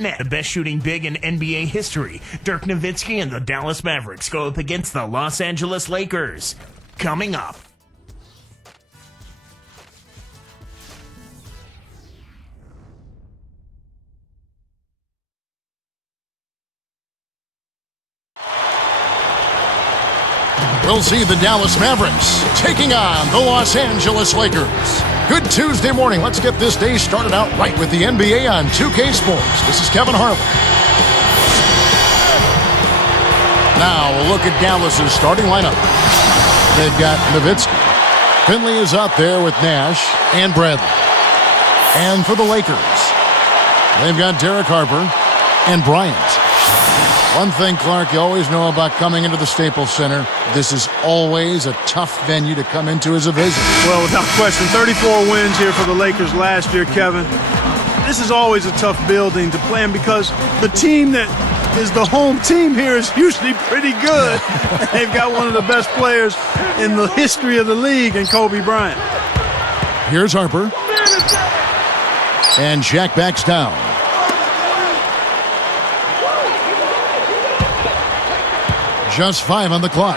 GamingMovies.net. The best shooting big in NBA history, Dirk Nowitzki and the Dallas Mavericks go up against the Los Angeles Lakers. Coming up. We'll see the Dallas Mavericks taking on the Los Angeles Lakers. Good Tuesday morning. Let's get this day started out right with the NBA on 2K Sports. This is Kevin Harlan. Now we'll look at Dallas's starting lineup. They've got Nowitzki. Finley is out there with Nash and Bradley. And for the Lakers, they've got Derek Harper and Bryant. One thing, Clark, you always know about coming into the Staples Center, this is always a tough venue to come into as a visitor. Well, without question, 34 wins here for the Lakers last year, Kevin. This is always a tough building to play in because the team that is the home team here is usually pretty good. They've got one of the best players in the history of the league in Kobe Bryant. Here's Harper. And Shaq backs down. Just 5 on the clock.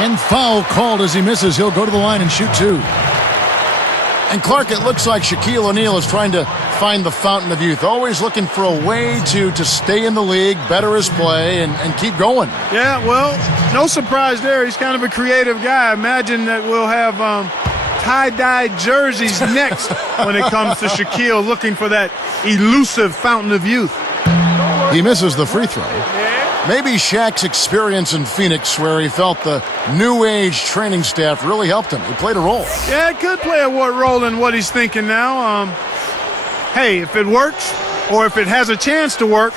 And foul called as he misses. He'll go to the line and shoot 2. And Clark, it looks like Shaquille O'Neal is trying to find the fountain of youth. Always looking for a way to stay in the league, better his play, and keep going. Yeah, well, no surprise there. He's kind of a creative guy. Imagine that we'll have tie-dye jerseys next when it comes to Shaquille looking for that elusive fountain of youth. He misses the free throw. Maybe Shaq's experience in Phoenix, where he felt the new age training staff really helped him. He played a role. Yeah, it could play a role in what he's thinking now. Hey, if it works or if it has a chance to work,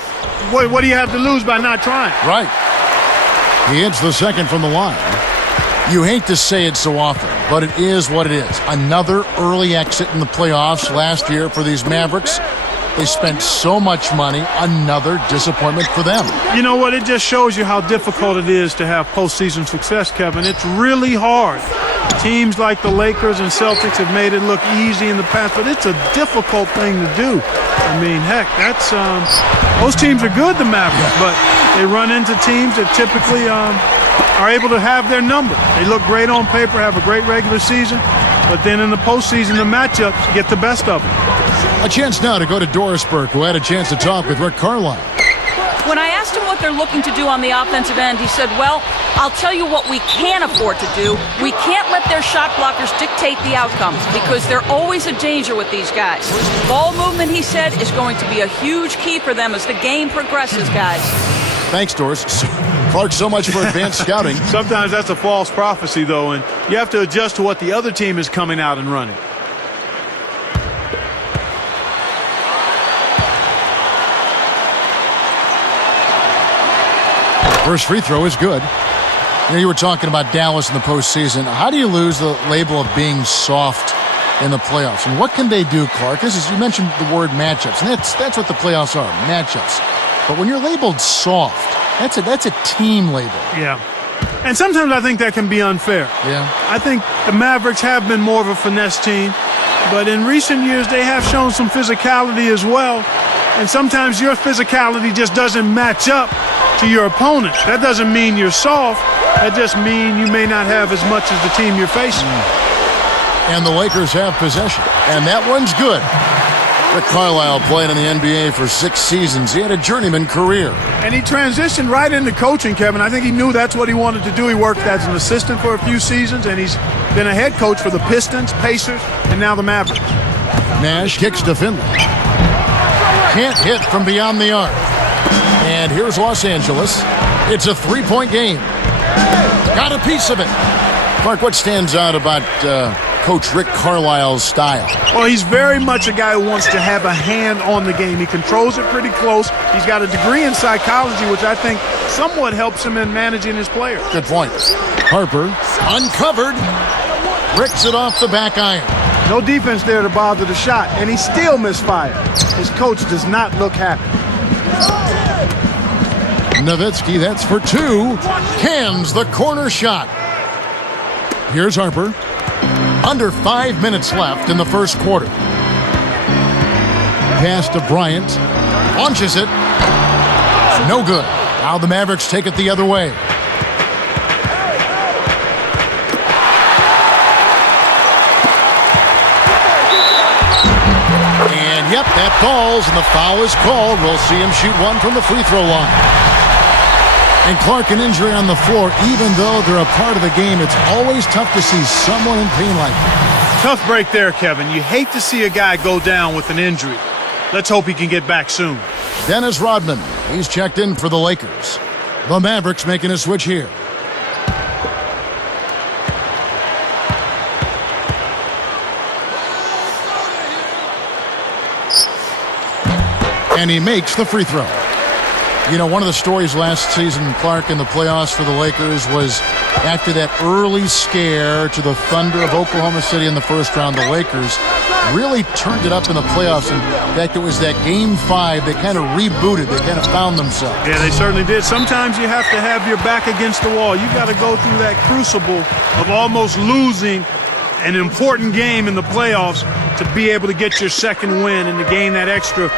what do you have to lose by not trying? Right. He hits the second from the line. You hate to say it so often, but it is what it is. Another early exit in the playoffs last year for these Mavericks. They spent so much money. Another disappointment for them. You know what? It just shows you how difficult it is to have postseason success, Kevin. It's really hard. Teams like the Lakers and Celtics have made it look easy in the past, but it's a difficult thing to do. I mean, heck, that's those teams are good, the Mavericks, but they run into teams that typically are able to have their number. They look great on paper, have a great regular season, but then in the postseason, the matchups get the best of them. A chance now to go to Dorisburg, who had a chance to talk with Rick Carlisle. When I asked him what they're looking to do on the offensive end, he said, well, I'll tell you what we can afford to do. We can't let their shot blockers dictate the outcome because they're always a danger with these guys. Ball movement, he said, is going to be a huge key for them as the game progresses, guys. Thanks, Doris. Clark, so much for advanced scouting. Sometimes that's a false prophecy, though, and you have to adjust to what the other team is coming out and running. First free throw is good. You know, you were talking about Dallas in the postseason. How do you lose the label of being soft in the playoffs? And what can they do, Clark? You mentioned the word matchups, and that's what the playoffs are, matchups. But when you're labeled soft, that's a team label. Yeah. And sometimes I think that can be unfair. Yeah. I think the Mavericks have been more of a finesse team, but in recent years they have shown some physicality as well. And sometimes your physicality just doesn't match up to your opponent. That doesn't mean you're soft. That just means you may not have as much as the team you're facing. And the Lakers have possession. And that one's good. Rick Carlisle played in the NBA for 6 seasons. He had a journeyman career. And he transitioned right into coaching, Kevin. I think he knew that's what he wanted to do. He worked as an assistant for a few seasons, and he's been a head coach for the Pistons, Pacers, and now the Mavericks. Nash kicks to Finley. Can't hit from beyond the arc. And here's Los Angeles. It's a 3-point game. Got a piece of it. Mark, what stands out about Coach Rick Carlisle's style? Well, he's very much a guy who wants to have a hand on the game. He controls it pretty close. He's got a degree in psychology, which I think somewhat helps him in managing his players. Good point. Harper, uncovered, bricks it off the back iron. No defense there to bother the shot, and he still misfired. His coach does not look happy. Nowitzki, that's for 2. Cans the corner shot. Here's Harper. Under 5 minutes left in the first quarter. pass to Bryant. Launches it. No good. Now the Mavericks take it the other way. And yep, that falls, and the foul is called. We'll see him shoot one from the free throw line. And Clark, an injury on the floor. Even though they're a part of the game, it's always tough to see someone in pain like that. Tough break there, Kevin. You hate to see a guy go down with an injury. Let's hope he can get back soon. Dennis Rodman, he's checked in for the Lakers. The Mavericks making a switch here. And he makes the free throw. You know, one of the stories last season, Clark, in the playoffs for the Lakers was after that early scare to the Thunder of Oklahoma City in the first round, the Lakers really turned it up in the playoffs. In fact, it was that Game 5 that kind of rebooted. They kind of found themselves. Yeah, they certainly did. Sometimes you have to have your back against the wall. You got to go through that crucible of almost losing an important game in the playoffs to be able to get your second win and to gain that extra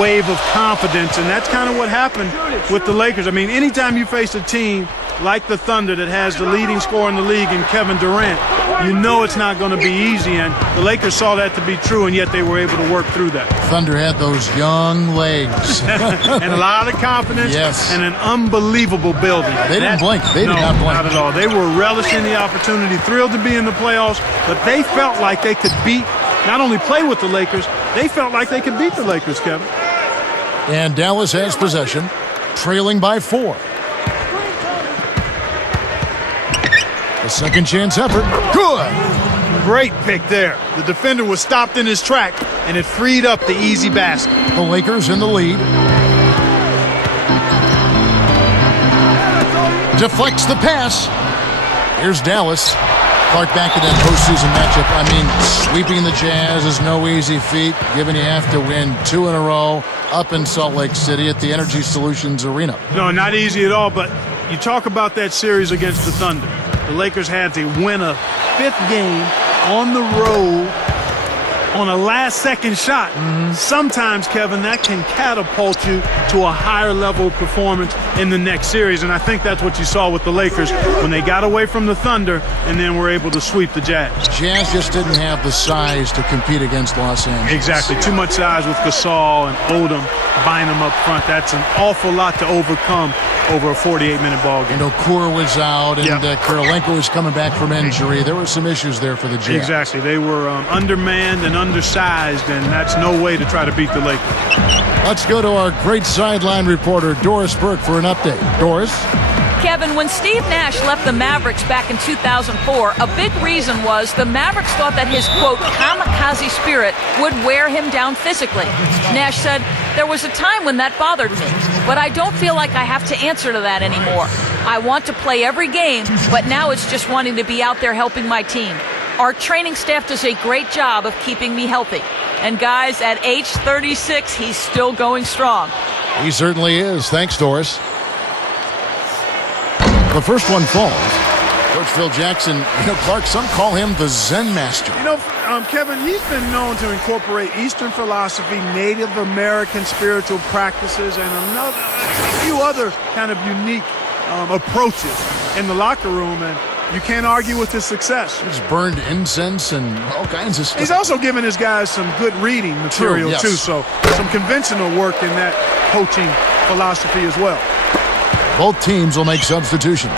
wave of confidence. And that's kind of what happened with the Lakers. I mean, anytime you face a team like the Thunder that has the leading scorer in the league in Kevin Durant, you know it's not going to be easy. And the Lakers saw that to be true, and yet they were able to work through that. Thunder had those young legs. And a lot of confidence. Yes. And an unbelievable building. They didn't blink. They did not blink. Not at all. They were relishing the opportunity, thrilled to be in the playoffs, but they felt like they could beat, not only play with the Lakers, they felt like they could beat the Lakers, Kevin. And Dallas has possession, trailing by 4. A second chance effort. Good. Great pick there. The defender was stopped in his track, and it freed up the easy basket. The Lakers in the lead. Deflects the pass. Here's Dallas. Clark back to that postseason matchup. I mean, sweeping the Jazz is no easy feat, given you have to win 2 in a row up in Salt Lake City at the Energy Solutions Arena. No, not easy at all, but you talk about that series against the Thunder. The Lakers had to win a 5th game on the road on a last-second shot. Sometimes, Kevin, that can catapult you to a higher level of performance in the next series, and I think that's what you saw with the Lakers when they got away from the Thunder and then were able to sweep the Jazz. Jazz just didn't have the size to compete against Los Angeles. Exactly. Too much size with Gasol and Odom, Bynum up front. That's an awful lot to overcome over a 48-minute ball game. And Okur was out, and Kirilenko was coming back from injury. There were some issues there for the Jazz. Exactly. They were undermanned and undersized, and that's no way to try to beat the Lakers. Let's go to our great sideline reporter, Doris Burke, for an update. Doris? Kevin, when Steve Nash left the Mavericks back in 2004, a big reason was the Mavericks thought that his, quote, kamikaze spirit would wear him down physically. Nash said, "There was a time when that bothered me, but I don't feel like I have to answer to that anymore. I want to play every game, but now it's just wanting to be out there helping my team. Our training staff does a great job of keeping me healthy. And guys, at age 36, he's still going strong." He certainly is. Thanks, Doris. The first one falls. Coach Phil Jackson, Clark, some call him the Zen Master. Kevin, he's been known to incorporate Eastern philosophy, Native American spiritual practices, and a few other kind of unique approaches in the locker room, and you can't argue with his success. He's burned incense and all kinds of stuff. He's also given his guys some good reading material, yes. too, so some conventional work in that coaching philosophy as well. Both teams will make substitutions.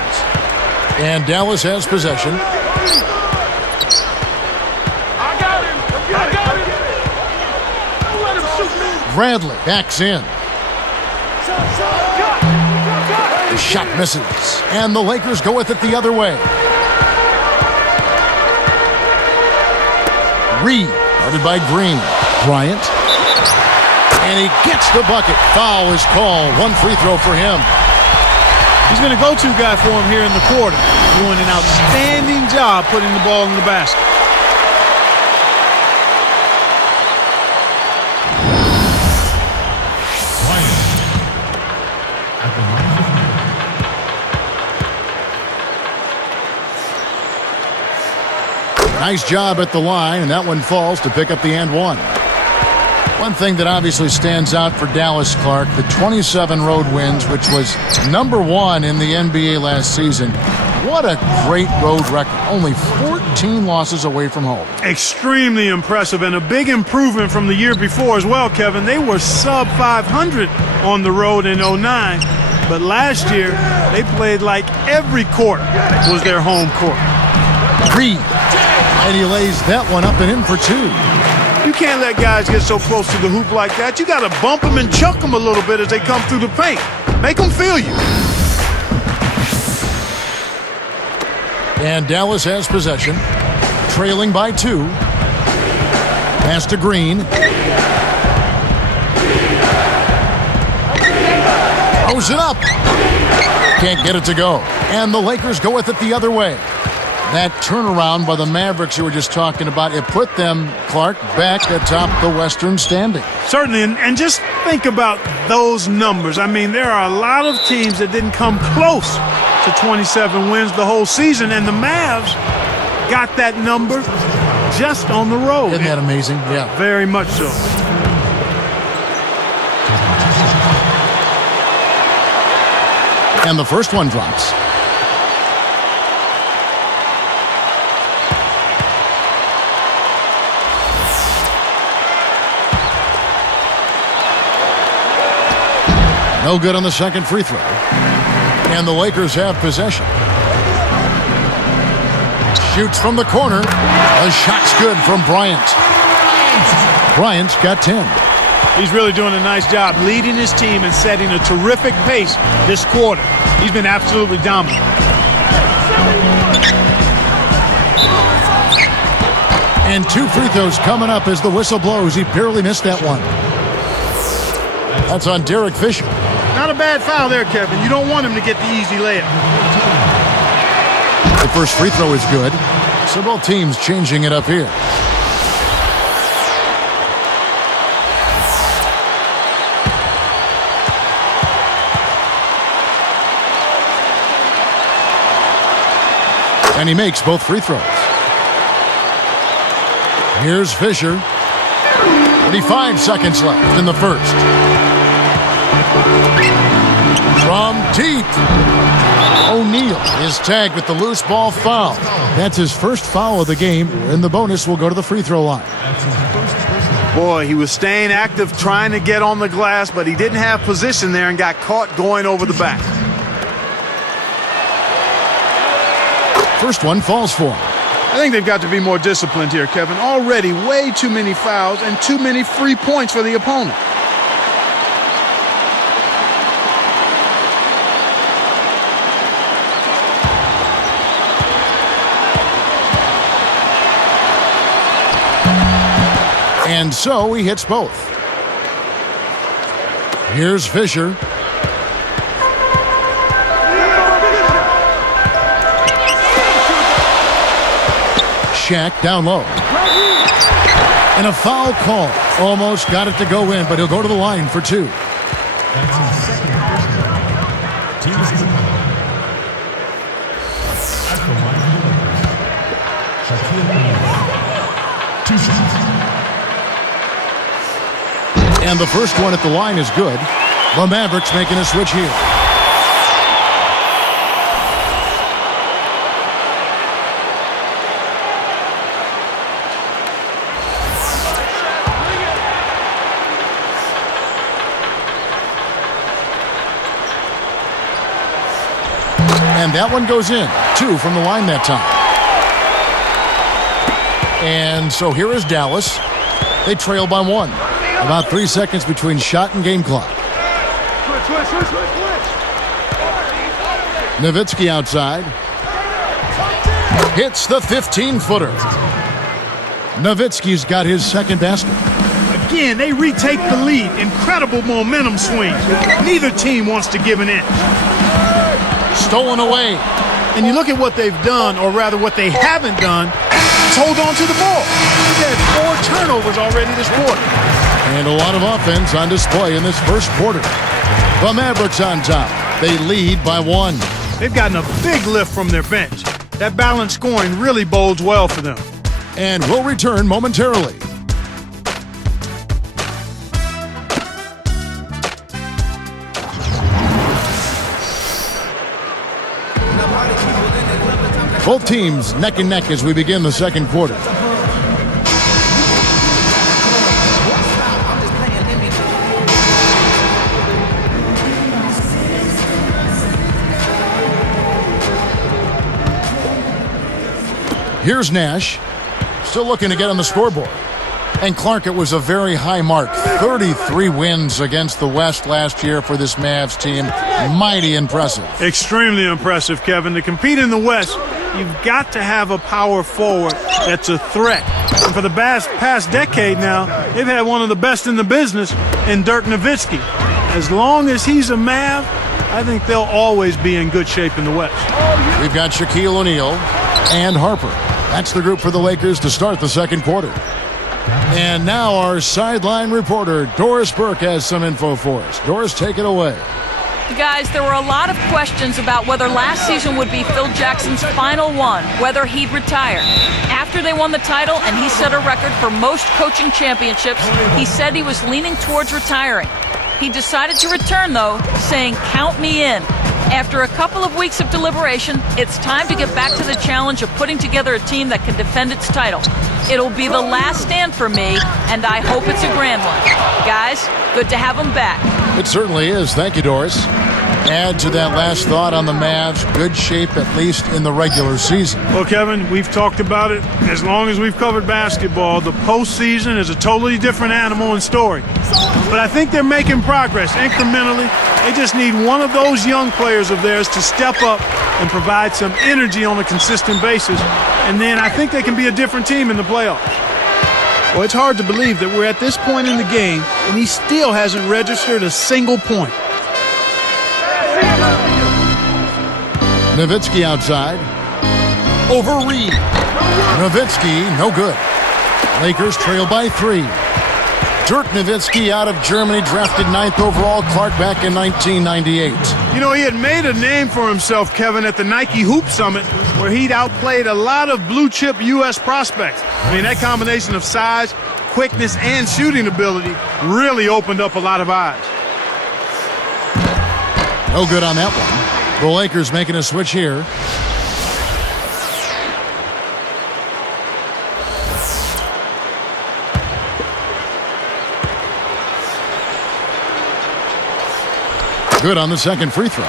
And Dallas has possession. Bradley backs in. The shot misses. And the Lakers go with it the other way. Reed, guarded by Green. Bryant. And he gets the bucket. Foul is called. One free throw for him. He's been a go-to guy for him here in the quarter, doing an outstanding job putting the ball in the basket. Nice job at the line, and that one falls to pick up the and one. One thing that obviously stands out for Dallas, Clark, the 27 road wins, which was number 1 in the NBA last season. What a great road record. Only 14 losses away from home. Extremely impressive and a big improvement from the year before as well, Kevin. They were sub 500 on the road in 09, but last year they played like every court was their home court. Reed, and he lays that one up and in for 2. You can't let guys get so close to the hoop like that. You got to bump them and chuck them a little bit as they come through the paint. Make them feel you. And Dallas has possession, trailing by 2. Pass to Green. Throws it up. Can't get it to go. And the Lakers go with it the other way. That turnaround by the Mavericks you were just talking about, it put them, Clark, back atop the Western standing. Certainly, and just think about those numbers. I mean, there are a lot of teams that didn't come close to 27 wins the whole season, and the Mavs got that number just on the road. Isn't that amazing? Yeah. Very much so. And the first one drops. No good on the second free throw. And the Lakers have possession. Shoots from the corner. The shot's good from Bryant. Bryant's got 10. He's really doing a nice job leading his team and setting a terrific pace this quarter. He's been absolutely dominant. And 2 free throws coming up as the whistle blows. He barely missed that one. That's on Derek Fisher. Not a bad foul there, Kevin. You don't want him to get the easy layup. The first free throw is good. So both teams changing it up here. And he makes both free throws. Here's Fisher. 35 seconds left in the first. From deep. O'Neal is tagged with the loose ball foul. That's his first foul of the game, and the bonus will go to the free throw line. Boy, he was staying active, trying to get on the glass, but he didn't have position there and got caught going over the back. First one falls for him. I think they've got to be more disciplined here, Kevin. Already way too many fouls and too many free points for the opponent. And so he hits both. Here's Fisher. Shaq down low. And a foul call. Almost got it to go in, but he'll go to the line for 2. And the first one at the line is good. The Mavericks making a switch here. And that one goes in. 2 from the line that time. And so here is Dallas. They trail by 1. About 3 seconds between shot and game clock. Nowitzki outside. Hits the 15-footer. Nowitzki's got his second basket. Again, they retake the lead. Incredible momentum swing. Neither team wants to give an inch. Stolen away. And you look at what they've done, or rather what they haven't done, is hold on to the ball. They've had 4 turnovers already this quarter. And a lot of offense on display in this first quarter. The Mavericks on top. They lead by 1. They've gotten a big lift from their bench. That balanced scoring really bodes well for them. And we'll return momentarily. Both teams neck and neck as we begin the second quarter. Here's Nash, still looking to get on the scoreboard. And Clark, it was a very high mark. 33 wins against the West last year for this Mavs team. Mighty impressive. Extremely impressive, Kevin. To compete in the West, you've got to have a power forward that's a threat. And for the past decade now, they've had one of the best in the business in Dirk Nowitzki. As long as he's a Mav, I think they'll always be in good shape in the West. We've got Shaquille O'Neal and Harper. That's the group for the Lakers to start the second quarter. And now our sideline reporter, Doris Burke, has some info for us. Doris, take it away. Guys, there were a lot of questions about whether last season would be Phil Jackson's final one, whether he'd retire. After they won the title and he set a record for most coaching championships, he said he was leaning towards retiring. He decided to return, though, saying, "Count me in." After a couple of weeks of deliberation, it's time to get back to the challenge of putting together a team that can defend its title. It'll be the last stand for me, and I hope it's a grand one. Guys, good to have him back. It certainly is. Thank you, Doris. Add to that last thought on the Mavs, good shape at least in the regular season. Well, Kevin, we've talked about it. As long as we've covered basketball, the postseason is a totally different animal and story. But I think they're making progress incrementally. They just need one of those young players of theirs to step up and provide some energy on a consistent basis. And then I think they can be a different team in the playoffs. Well, it's hard to believe that we're at this point in the game and he still hasn't registered a single point. Nowitzki outside. Over Reed. Nowitzki, no good. Lakers trail by 3. Dirk Nowitzki out of Germany, drafted 9th overall. Clark back in 1998. You know, he had made a name for himself, Kevin, at the Nike Hoop Summit, where he'd outplayed a lot of blue-chip U.S. prospects. I mean, that combination of size, quickness, and shooting ability really opened up a lot of eyes. No good on that one. The Lakers making a switch here. Good on the second free throw.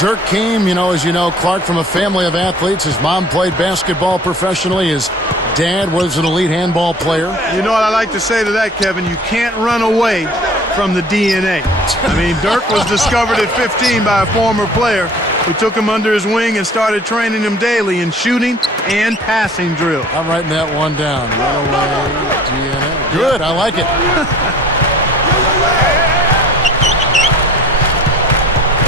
Dirk came, as you know, Clark, from a family of athletes. His mom played basketball professionally. His dad was an elite handball player. You know what I like to say to that, Kevin? You can't run away from the DNA. I mean, Dirk was discovered at 15 by a former player who took him under his wing and started training him daily in shooting and passing drills. I'm writing that one down. Run away, DNA. Good, I like it.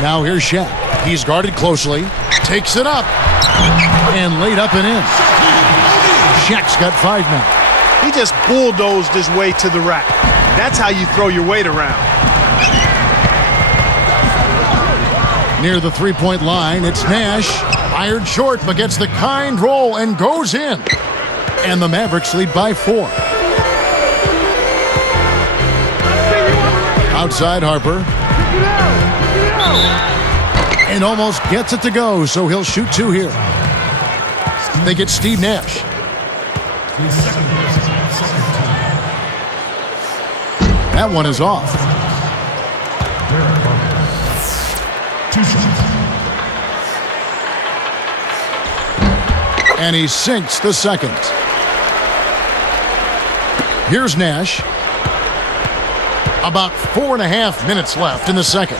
Now here's Shaq. He's guarded closely, takes it up, and laid up and in. Shaq's got 5 now. He just bulldozed his way to the rack. That's how you throw your weight around. Near the three-point line, it's Nash. Fired short, but gets the kind roll and goes in. And the Mavericks lead by 4. Outside Harper. And almost gets it to go, so he'll shoot 2 here. They get Steve Nash. That one is off. And he sinks the second. Here's Nash. About 4.5 minutes left in the second.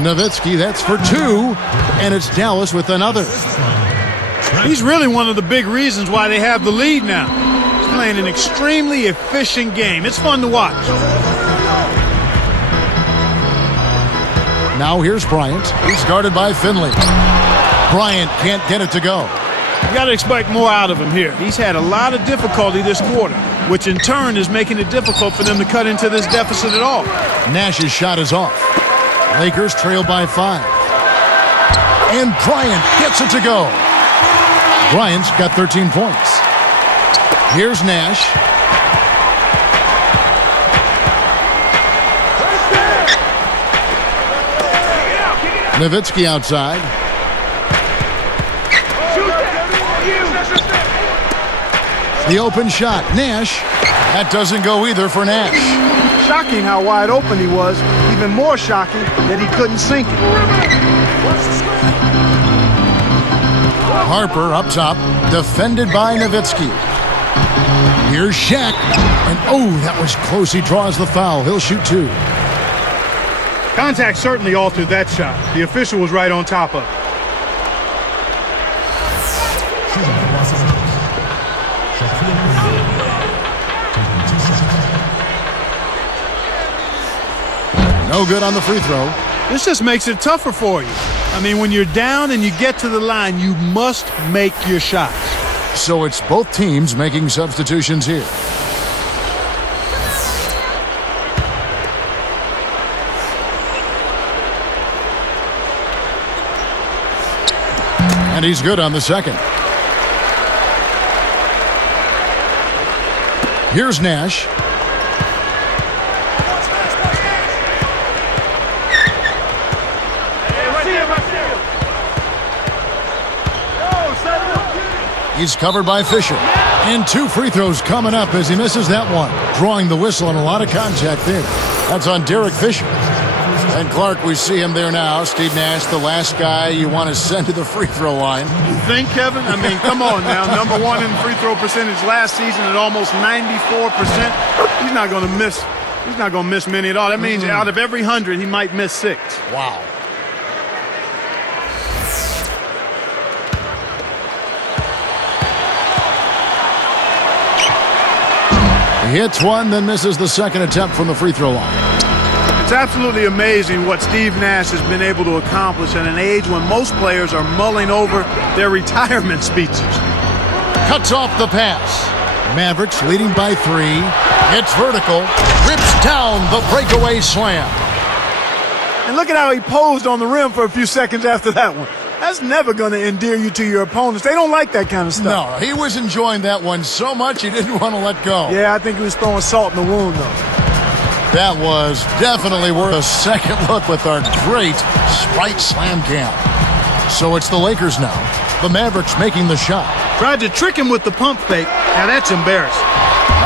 Nowitzki, that's for 2, and it's Dallas with another. He's really one of the big reasons why they have the lead now. He's playing an extremely efficient game. It's fun to watch. Now here's Bryant. He's guarded by Finley. Bryant can't get it to go. You got to expect more out of him here. He's had a lot of difficulty this quarter, which in turn is making it difficult for them to cut into this deficit at all. Nash's shot is off. Lakers trail by 5. And Bryant gets it to go. Bryant's got 13 points. Here's Nash. Nowitzki outside. The open shot. Nash. That doesn't go either for Nash. Shocking how wide open he was. Even more shocking that he couldn't sink it. Harper up top, defended by Nowitzki. Here's Shaq. And oh, that was close. He draws the foul. He'll shoot 2. Contact certainly altered that shot. The official was right on top of it. No good on the free throw. This just makes it tougher for you. I mean, when you're down and you get to the line, you must make your shots. So it's both teams making substitutions here. And he's good on the second. Here's Nash. He's covered by Fisher. And 2 free throws coming up as he misses that one. Drawing the whistle and a lot of contact there. That's on Derek Fisher. And Clark, we see him there now. Steve Nash, the last guy you want to send to the free throw line. You think, Kevin? I mean, come on now. Number 1 in free throw percentage last season at almost 94%. He's not going to miss. He's not going to miss many at all. That means out of every 100, he might miss 6. Wow. He hits one, then misses the second attempt from the free throw line. It's absolutely amazing what Steve Nash has been able to accomplish at an age when most players are mulling over their retirement speeches. Cuts off the pass. Mavericks leading by 3. Hits vertical. Rips down the breakaway slam. And look at how he posed on the rim for a few seconds after that one. That's never going to endear you to your opponents. They don't like that kind of stuff. No, he was enjoying that one so much he didn't want to let go. Yeah, I think he was throwing salt in the wound, though. That was definitely worth a second look with our great Sprite Slam Cam. So it's the Lakers now. The Mavericks making the shot. Tried to trick him with the pump fake. Now that's embarrassing.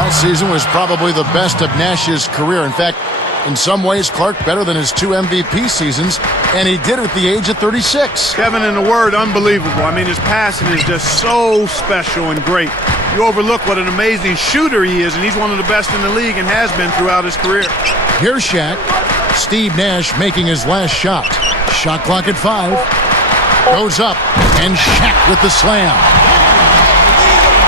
Last season was probably the best of Nash's career. In fact, in some ways, Clark better than his 2 MVP seasons, and he did it at the age of 36. Kevin, in a word, unbelievable. I mean, his passing is just so special and great. You overlook what an amazing shooter he is, and he's one of the best in the league and has been throughout his career. Here's Shaq. Steve Nash making his last shot. Shot clock at 5. Goes up, and Shaq with the slam.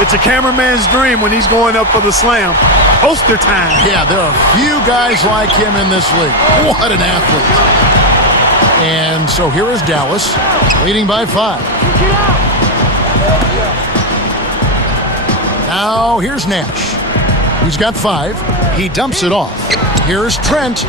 It's a cameraman's dream when he's going up for the slam. Poster time. Yeah, there are few guys like him in this league. What an athlete. And so here is Dallas, leading by 5. Now here's Nash. He's got 5. He dumps it off. Here's Trent.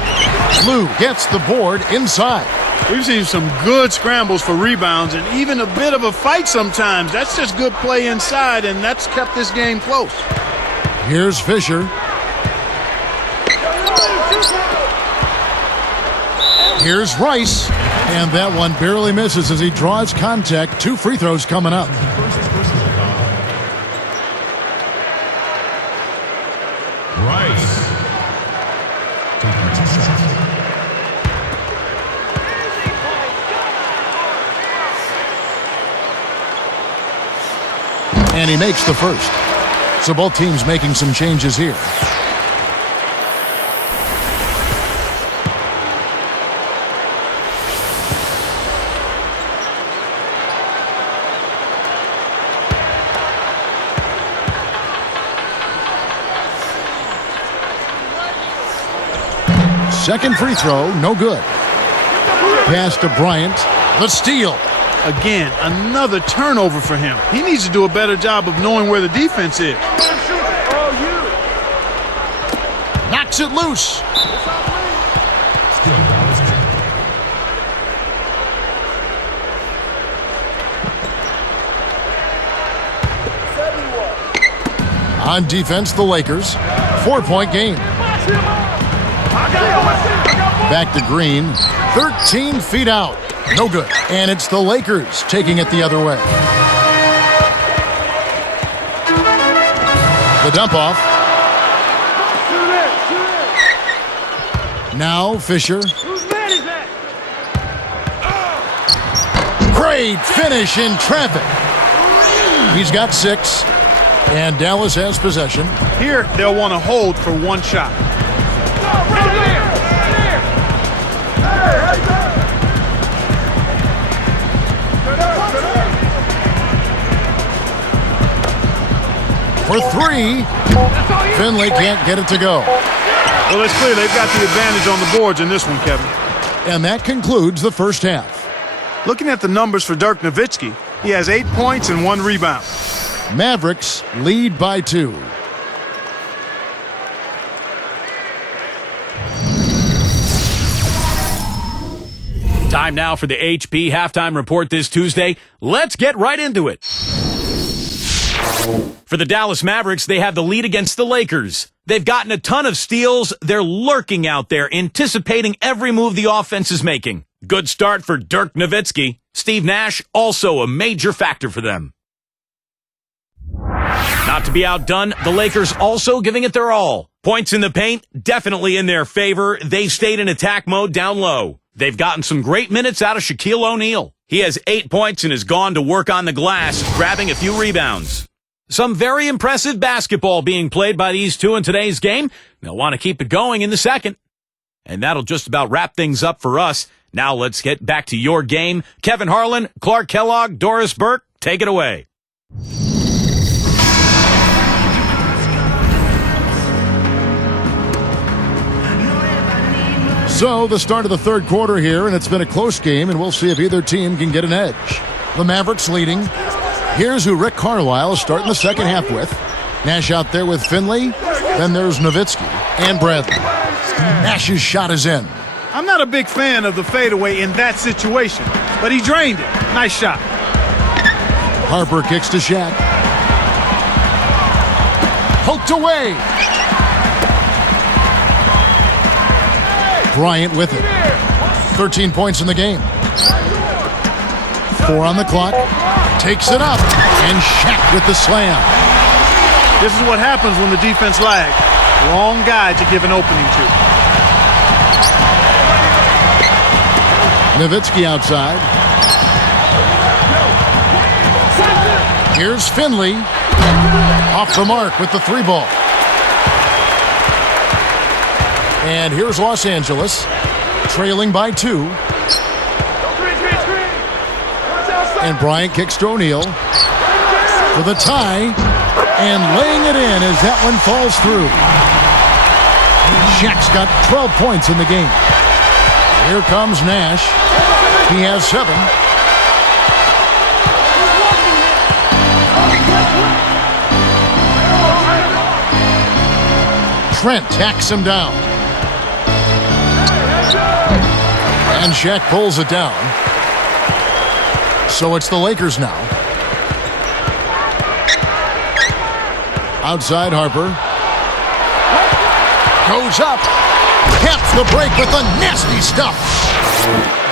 Lou gets the board inside. We've seen some good scrambles for rebounds and even a bit of a fight sometimes. That's just good play inside, and that's kept this game close. Here's Fisher. Here's Rice. And that one barely misses as he draws contact. 2 free throws coming up. Rice. And he makes the first. So both teams making some changes here. Second free throw, no good. Pass to Bryant. The steal. Again, another turnover for him. He needs to do a better job of knowing where the defense is. Knocks it loose. On defense, the Lakers. 4-point game. Back to Green. 13 feet out. No good. And it's the Lakers taking it the other way. The dump off. Now Fisher. Great finish in traffic. He's got 6. And Dallas has possession. Here, they'll want to hold for one shot. For 3. Finley can't get it to go. Well, it's clear they've got the advantage on the boards in this one, Kevin. And that concludes the first half. Looking at the numbers for Dirk Nowitzki, he has 8 points and 1 rebound. Mavericks lead by 2. Time now for the HP halftime report this Tuesday. Let's get right into it. For the Dallas Mavericks, they have the lead against the Lakers. They've gotten a ton of steals. They're lurking out there, anticipating every move the offense is making. Good start for Dirk Nowitzki. Steve Nash, also a major factor for them. Not to be outdone, the Lakers also giving it their all. Points in the paint, definitely in their favor. They've stayed in attack mode down low. They've gotten some great minutes out of Shaquille O'Neal. He has 8 points and has gone to work on the glass, grabbing a few rebounds. Some very impressive basketball being played by these two in today's game. They'll want to keep it going in the second. And that'll just about wrap things up for us. Now let's get back to your game. Kevin Harlan, Clark Kellogg, Doris Burke, take it away. So the start of the third quarter here, and it's been a close game, and we'll see if either team can get an edge. The Mavericks leading. Here's who Rick Carlisle is starting the second half with. Nash out there with Finley. Then there's Nowitzki and Bradley. Nash's shot is in. I'm not a big fan of the fadeaway in that situation, but he drained it. Nice shot. Harper kicks to Shaq. Poked away. Bryant with it. 13 points in the game. 4 on the clock. Takes it up. And Shaq with the slam. This is what happens when the defense lags. Wrong guy to give an opening to. Nowitzki outside. Here's Finley. Off the mark with the 3 ball. And here's Los Angeles, trailing by 2. And Bryant kicks to O'Neal for the tie, and laying it in as that one falls through. Shaq's got 12 points in the game. Here comes Nash. He has 7. Trent tacks him down. And Shaq pulls it down. So it's the Lakers now. Outside Harper. Goes up. Caps the break with the nasty stuff.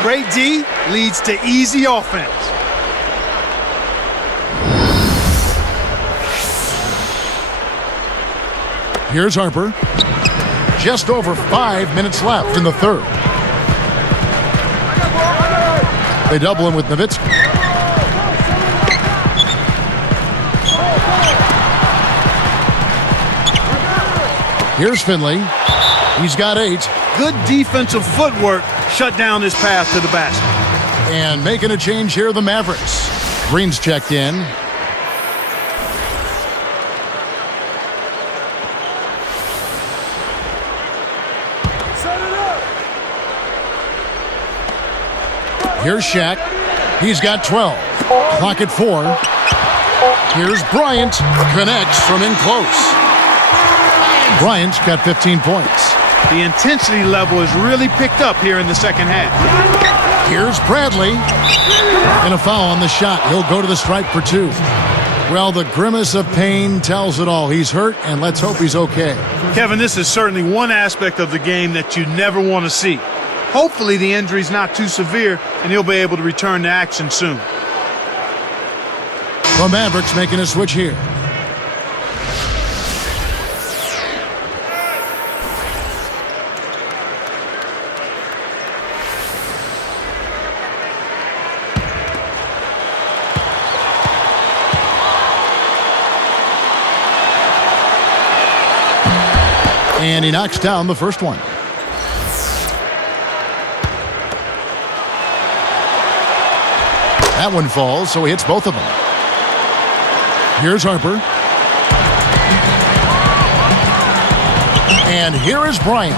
Great D leads to easy offense. Here's Harper. Just over 5 minutes left in the third. They double him with Nowitzki. Here's Finley. He's got 8. Good defensive footwork shut down his path to the basket. And making a change here, the Mavericks. Green's checked in. Here's Shaq. He's got 12. Clock at 4. Here's Bryant. Connects from in close. Bryant's got 15 points. The intensity level is really picked up here in the second half. Here's Bradley. And a foul on the shot. He'll go to the stripe for 2. Well, the grimace of pain tells it all. He's hurt, and let's hope he's okay. Kevin, this is certainly one aspect of the game that you never want to see. Hopefully the injury's not too severe and he'll be able to return to action soon. The Mavericks making a switch here. And he knocks down the first one. That one falls, so he hits both of them. Here's Harper. And here is Bryant.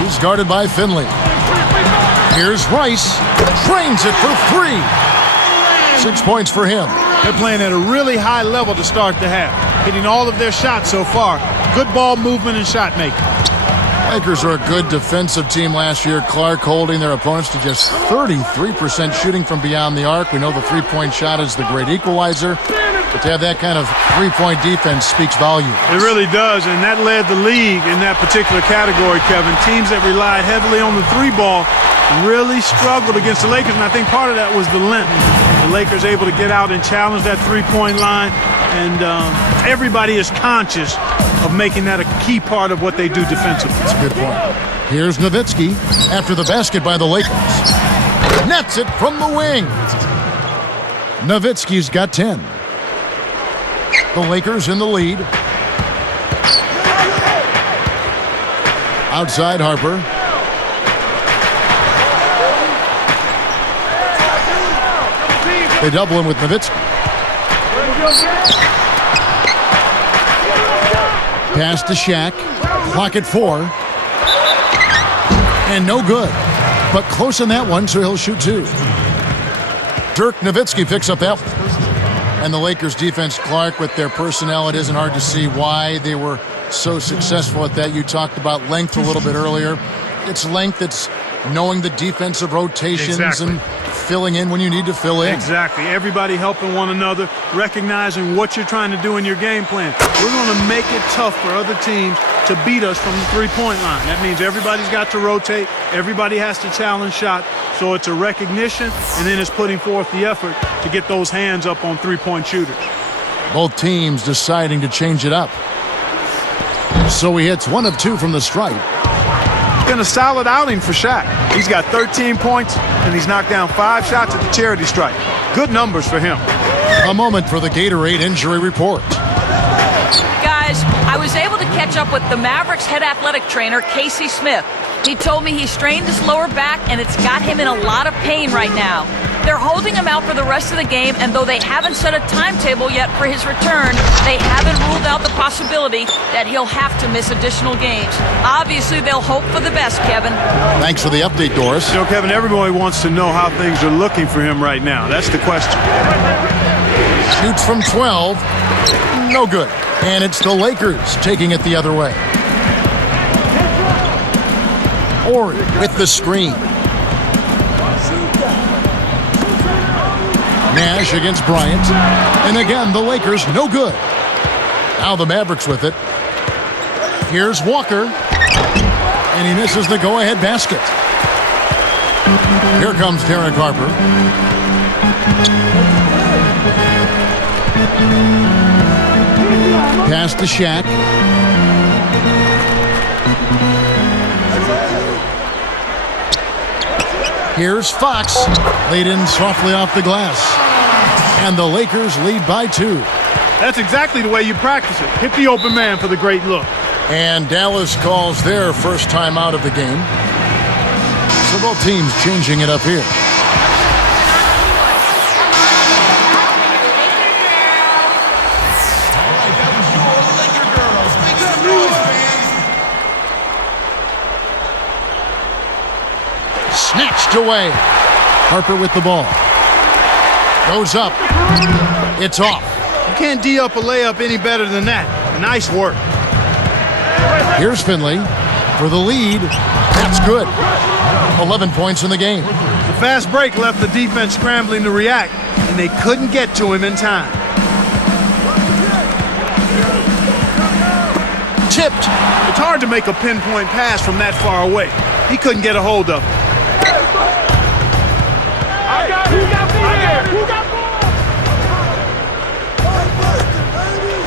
He's guarded by Finley. Here's Rice. Trains it for 3. 6 points for him. They're playing at a really high level to start the half, hitting all of their shots so far. Good ball movement and shot making. Lakers are a good defensive team last year. Clark holding their opponents to just 33% shooting from beyond the arc. We know the three-point shot is the great equalizer, but to have that kind of three-point defense speaks volumes. It really does, and that led the league in that particular category, Kevin. Teams that relied heavily on the three ball really struggled against the Lakers, and I think part of that was the length. The Lakers able to get out and challenge that three-point line, and everybody is conscious of making that a key part of what they do defensively. That's a good point. Here's Nowitzki after the basket by the Lakers. Nets it from the wing. Nowitzki's got 10. The Lakers in the lead. Outside Harper. They double him with Nowitzki. Pass to Shaq. Clock at 4. And no good. But close on that one, so he'll shoot 2. Dirk Nowitzki picks up that one. And the Lakers defense, Clark, with their personnel, it isn't hard to see why they were so successful at that. You talked about length a little bit earlier. It's length, it's knowing the defensive rotations and filling in when you need to fill in. Exactly. Everybody helping one another, recognizing what you're trying to do in your game plan. We're going to make it tough for other teams to beat us from the three-point line. That means everybody's got to rotate. Everybody has to challenge shot. So it's a recognition, and then it's putting forth the effort to get those hands up on three-point shooters. Both teams deciding to change it up. So he hits 1 of 2 from the stripe. Been a solid outing for Shaq. He's got 13 points, and he's knocked down 5 shots at the charity stripe. Good numbers for him. A moment for the Gatorade injury report. Guys, I was able to catch up with the Mavericks head athletic trainer, Casey Smith. He told me he strained his lower back, and it's got him in a lot of pain right now. They're holding him out for the rest of the game, and though they haven't set a timetable yet for his return, they haven't ruled out the possibility that he'll have to miss additional games. Obviously, they'll hope for the best, Kevin. Thanks for the update, Doris. You know, Kevin, everybody wants to know how things are looking for him right now. That's the question. Shoots from 12. No good. And it's the Lakers taking it the other way. Ori with the screen. Nash against Bryant. And again, the Lakers no good. Now the Mavericks with it. Here's Walker. And he misses the go-ahead basket. Here comes Derek Harper. Pass to Shaq. Here's Fox, laid in softly off the glass. And the Lakers lead by 2. That's exactly the way you practice it. Hit the open man for the great look. And Dallas calls their first time out of the game. So both teams changing it up here. Snatched away. Harper with the ball. Goes up. It's off. You can't D up a layup any better than that. Nice work. Here's Finley for the lead. That's good. 11 points in the game. The fast break left the defense scrambling to react, and they couldn't get to him in time. tipped. It's hard to make a pinpoint pass from that far away. He couldn't get a hold of it.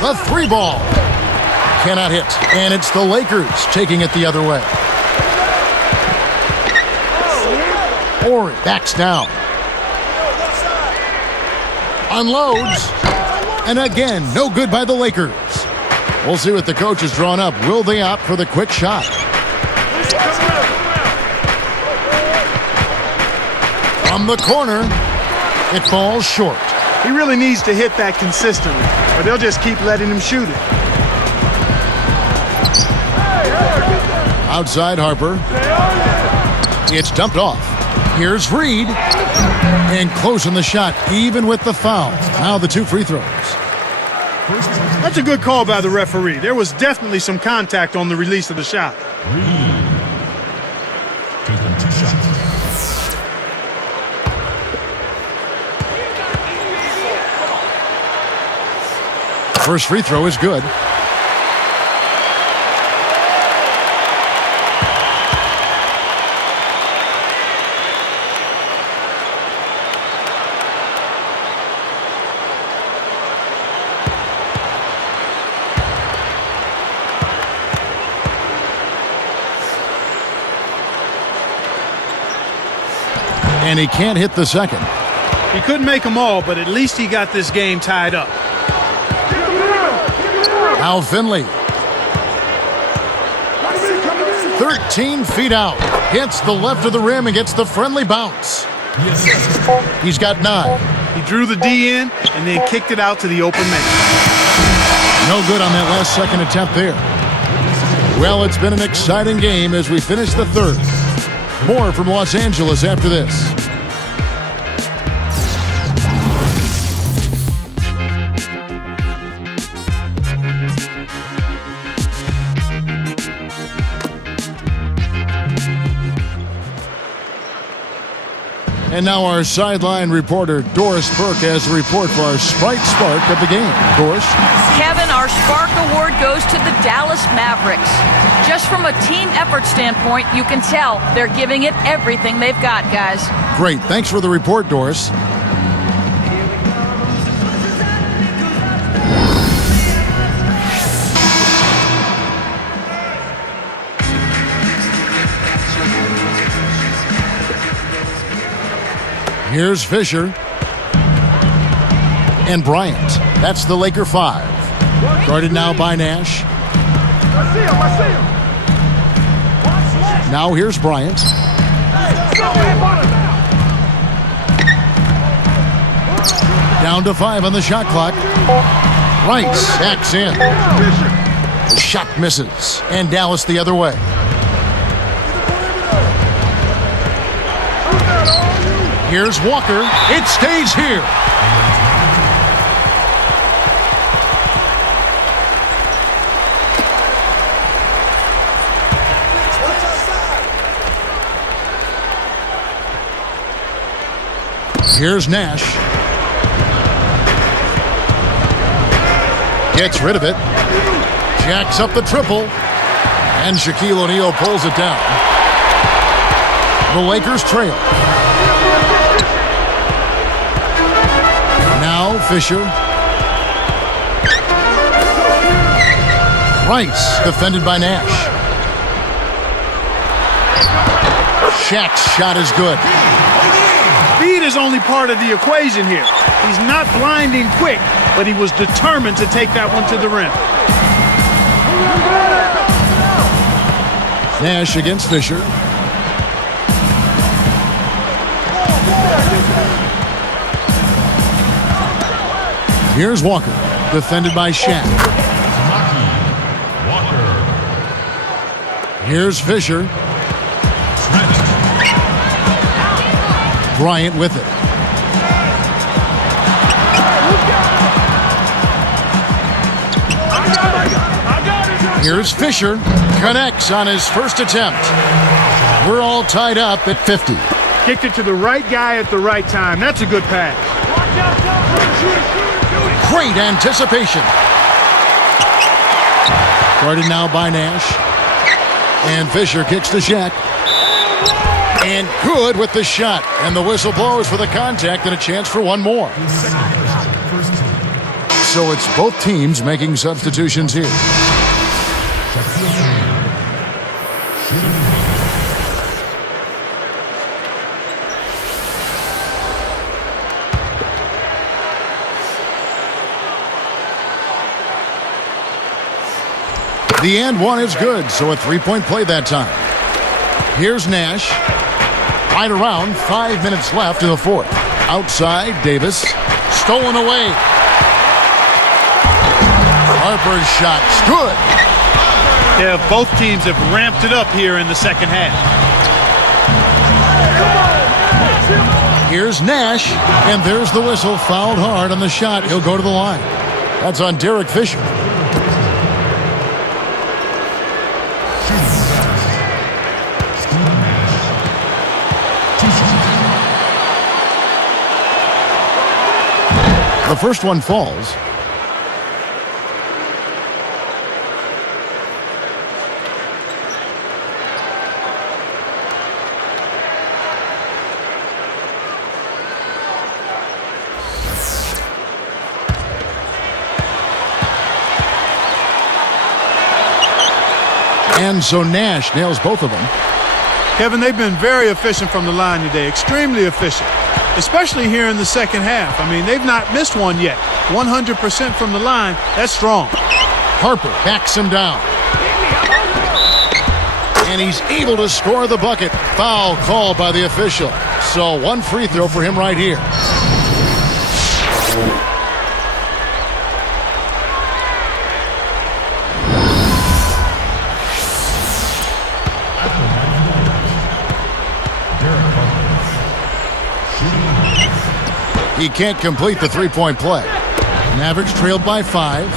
The three ball. Cannot hit. And it's the Lakers taking it the other way. Horry backs down. Unloads. And again, no good by the Lakers. We'll see what the coach has drawn up. Will they opt for the quick shot? From the corner, it falls short. He really needs to hit that consistently, or they'll just keep letting him shoot it. Outside Harper. It's dumped off. Here's Reed. And closing the shot, even with the foul. Now the two free throws. That's a good call by the referee. There was definitely some contact on the release of the shot. Taking 2 shots. First free throw is good. And he can't hit the second. He couldn't make them all, but at least he got this game tied up. Now Finley. 13 feet out. Hits the left of the rim and gets the friendly bounce. He's got 9. He drew the D in and then kicked it out to the open man. No good on that last second attempt there. Well, it's been an exciting game as we finish the third. More from Los Angeles after this. And now our sideline reporter, Doris Burke, has a report for our Sprite Spark of the game. Doris? Kevin, our Spark Award goes to the Dallas Mavericks. Just from a team effort standpoint, you can tell they're giving it everything they've got, guys. Great. Thanks for the report, Doris. Here's Fisher. And Bryant. That's the Laker 5. Guarded now by Nash. Now here's Bryant. Down to 5 on the shot clock. Rice hacks in. The shot misses. And Dallas the other way. Here's Walker. It stays here. Here's Nash. Gets rid of it. Jacks up the triple. And Shaquille O'Neal pulls it down. The Lakers trail. Now Fisher. Rice defended by Nash. Shaq's shot is good. Speed is only part of the equation here. He's not blinding quick, but he was determined to take that one to the rim. Nash against Fisher. Here's Walker, defended by Shaq. Walker. Here's Fisher. Bryant with it. Here's Fisher. Connects on his first attempt. We're all tied up at 50. Kicked it to the right guy at the right time. That's a good pass. Great anticipation. Guarded now by Nash. And Fisher kicks to Shaq. And good with the shot. And the whistle blows for the contact and a chance for one more. So it's both teams making substitutions here. The and one is good, so a three-point play that time. Here's Nash. Right around, 5 minutes left in the fourth. Outside, Davis. Stolen away. Harper's shot's good. Yeah, both teams have ramped it up here in the second half. Here's Nash, and there's the whistle. Fouled hard on the shot. He'll go to the line. That's on Derek Fisher. The first one falls. And so Nash nails both of them. Kevin, they've been very efficient from the line today, extremely efficient, especially here in the second half. I mean, they've not missed one yet. 100% from the line, that's strong. Harper backs him down. And he's able to score the bucket. Foul called by the official. So one free throw for him right here. He can't complete the three-point play. Mavericks trailed by 5.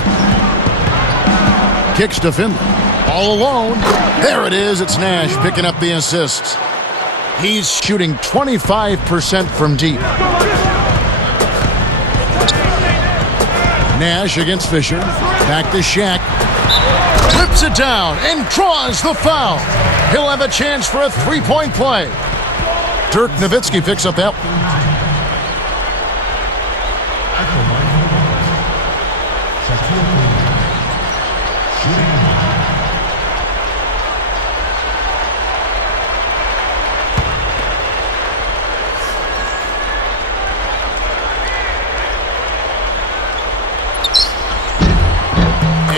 Kicks to Finley. All alone. There it is. It's Nash picking up the assist. He's shooting 25% from deep. Nash against Fisher. Back to Shaq. Rips it down and draws the foul. He'll have a chance for a three-point play. Dirk Nowitzki picks up that one.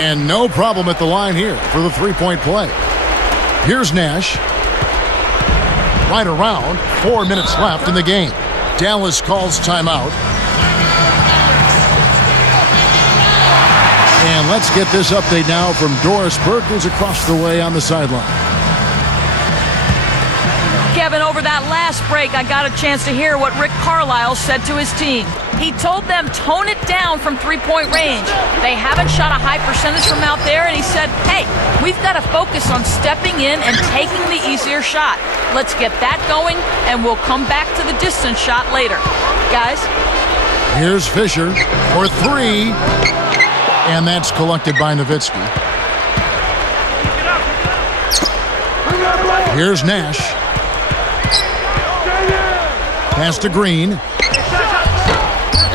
And no problem at the line here for the three-point play. Here's Nash. Right around, 4 minutes left in the game. Dallas calls timeout. And let's get this update now from Doris Burke, who's across the way on the sideline. Kevin, over that last break, I got a chance to hear what Rick Carlisle said to his team. He told them tone it down from three-point range. They haven't shot a high percentage from out there, and he said, hey, we've got to focus on stepping in and taking the easier shot. Let's get that going, and we'll come back to the distance shot later. Guys? Here's Fisher for 3, and that's collected by Nowitzki. Here's Nash. Pass to Green.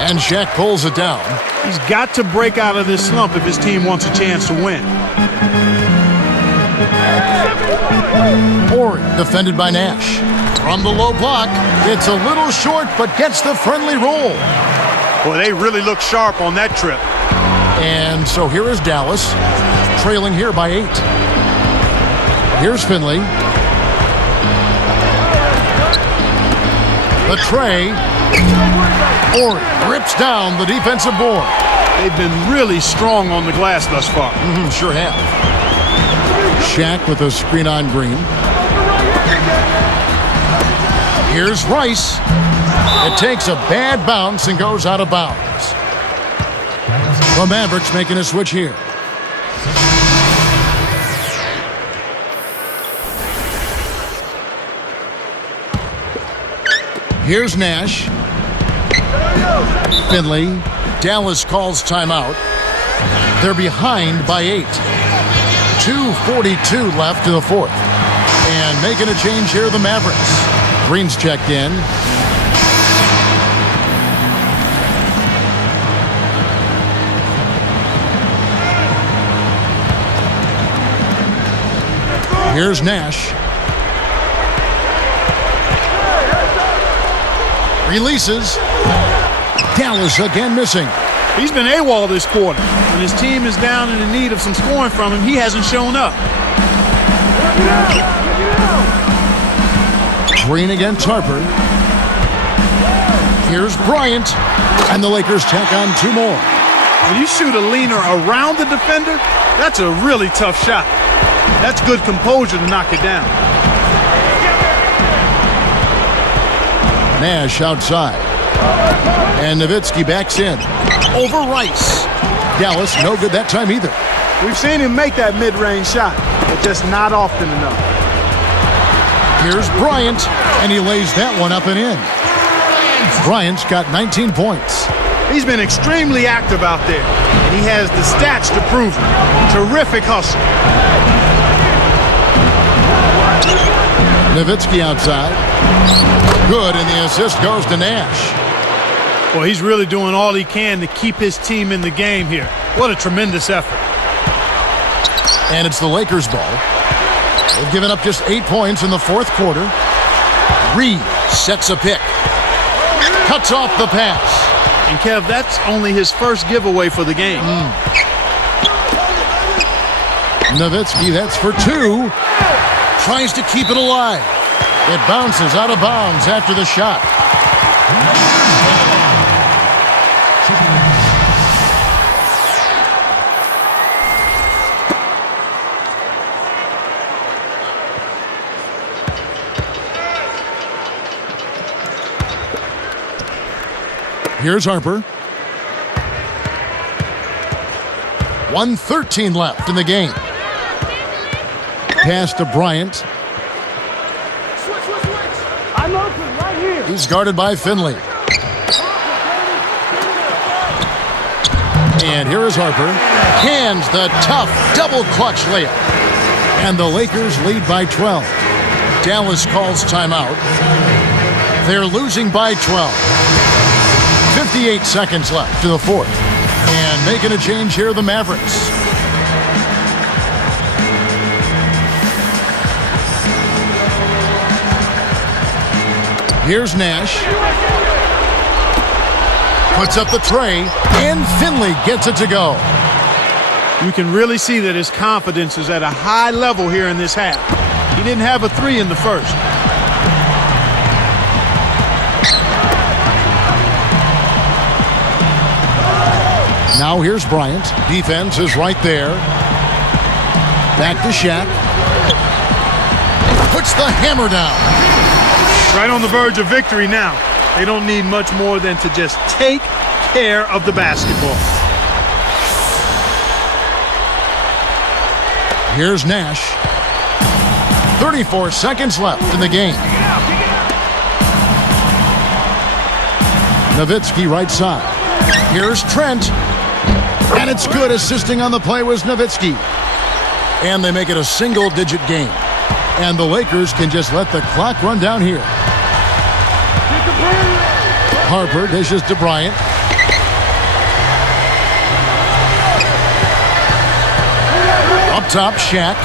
And Shaq pulls it down. He's got to break out of this slump if his team wants a chance to win. Horry defended by Nash. From the low block, it's a little short, but gets the friendly roll. Boy, they really look sharp on that trip. And so here is Dallas, trailing here by 8. Here's Finley. The tray. Horry rips down the defensive board. They've been really strong on the glass thus far. Sure have. Shaq with a screen on Green. Here's Rice. It takes a bad bounce and goes out of bounds. The Mavericks making a switch here. Here's Nash. Finley. Dallas calls timeout. They're behind by 8. 2:42 left to the fourth. And making a change here, the Mavericks. Green's checked in. Here's Nash. Releases. Dallas again missing. He's been AWOL this quarter. When his team is down and in need of some scoring from him, he hasn't shown up. Green against Harper. Here's Bryant. And the Lakers tack on 2 more. When you shoot a leaner around the defender, that's a really tough shot. That's good composure to knock it down. Nash outside. And Nowitzki backs in. Over Rice. Dallas no good that time either. We've seen him make that mid-range shot, but just not often enough. Here's Bryant, and he lays that one up and in. Bryant's got 19 points. He's been extremely active out there, and he has the stats to prove it. Terrific hustle. Nowitzki outside. Good, and the assist goes to Nash. Well, he's really doing all he can to keep his team in the game here. What a tremendous effort. And it's the Lakers' ball. They've given up just 8 points in the fourth quarter. Reed sets a pick. Cuts off the pass. And Kev, that's only his first giveaway for the game. Nowitzki, that's for 2. Tries to keep it alive. It bounces out of bounds after the shot. Here's Harper. 1:13 left in the game. Pass to Bryant. I'm open right here. He's guarded by Finley. And here is Harper. Hands the tough double clutch layup. And the Lakers lead by 12. Dallas calls timeout. They're losing by 12. 58 seconds left to the fourth. And making a change here, the Mavericks. Here's Nash. Puts up the tray, and Finley gets it to go. You can really see that his confidence is at a high level here in this half. He didn't have a 3 in the first. Now here's Bryant. Defense is right there. Back to Shaq. Puts the hammer down. Right on the verge of victory now. They don't need much more than to just take care of the basketball. Here's Nash. 34 seconds left in the game. Nowitzki right side. Here's Trent. And it's good. Assisting on the play was Nowitzki. And they make it a single-digit game. And the Lakers can just let the clock run down here. Harper dishes to Bryant. Up top, Shaq.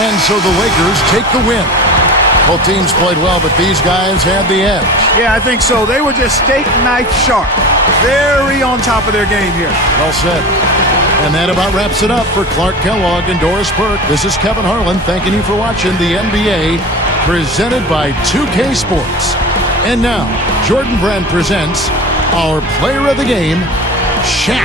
And so the Lakers take the win. Both teams played well, but these guys had the edge. Yeah, I think so. They were just steak knife sharp. Very on top of their game here. Well said. And that about wraps it up for Clark Kellogg and Doris Burke. This is Kevin Harlan thanking you for watching the NBA presented by 2K Sports. And now, Jordan Brand presents our player of the game, Shaq.